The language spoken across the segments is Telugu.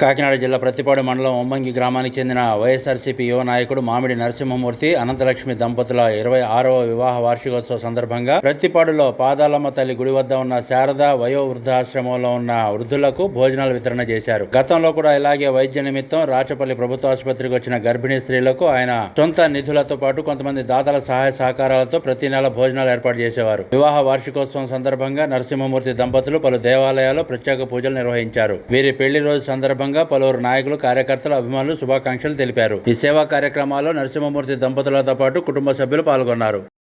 కాకినాడ జిల్లా ప్రతిపాడు మండలం ఉమ్మంగి గ్రామానికి చెందిన వైఎస్ఆర్సీపీ యువ నాయకుడు మామిడి నరసింహమూర్తి అనంతలక్ష్మి దంపతుల ఇరవై ఆరవ వివాహ వార్షికోత్సవ సందర్భంగా ప్రతిపాడులో పాదాలమ్మ తల్లి గుడి వద్ద ఉన్న శారద వయో వృద్ధాశ్రమంలో ఉన్న వృద్ధులకు భోజనాలు వితరణ చేశారు. గతంలో కూడా ఇలాగే వైద్య నిమిత్తం రాచపల్లి ప్రభుత్వ ఆసుపత్రికి వచ్చిన గర్భిణీ స్త్రీలకు ఆయన సొంత నిధులతో పాటు కొంతమంది దాతల సహాయ సహకారాలతో ప్రతి నెల భోజనాలు ఏర్పాటు చేసేవారు. వివాహ వార్షికోత్సవం సందర్భంగా నరసింహమూర్తి దంపతులు పలు దేవాలయాల్లో ప్రత్యేక పూజలు నిర్వహించారు. వీరి పెళ్ళి రోజు సందర్భంగా పలువురు నాయకులు కార్యకర్తలు అభిమానులు శుభాకాంక్షలు తెలిపారు. ఈ సేవా కార్యక్రమాల్లో నరసింహమూర్తి దంపతులతో పాటు కుటుంబ సభ్యులు పాల్గొన్నారు.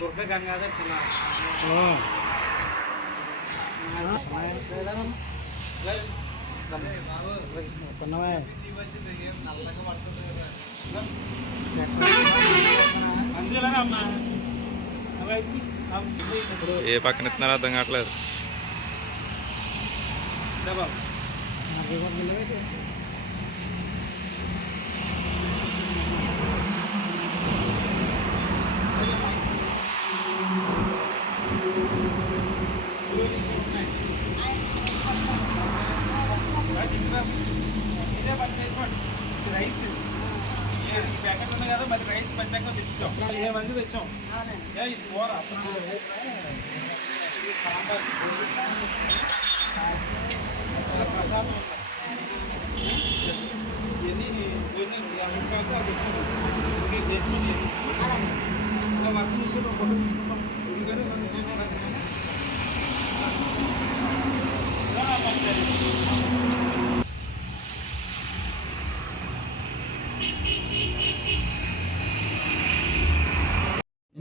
దుర్గ గంగాధర్ చిన్న ఏ పక్కన ఇస్తున్నారో అర్థం కావట్లేదు. ఇదే పని చేసుకోండి ఇది రైస్. ఈ ప్యాకెట్ ఉంది కదా మరి రైస్ పంచాంగం తెప్పించాం ఏ మంది తెచ్చాం? ఇది కూర? సాంబార్. ప్రసాదం. ఇవన్నీ ఇవన్నీ అది తెచ్చుకోండి. ఇంకే తెచ్చుకొని ఇంకా వర్షం నుంచి ఒక తీసుకుంటాం. ఎందుకంటే మనం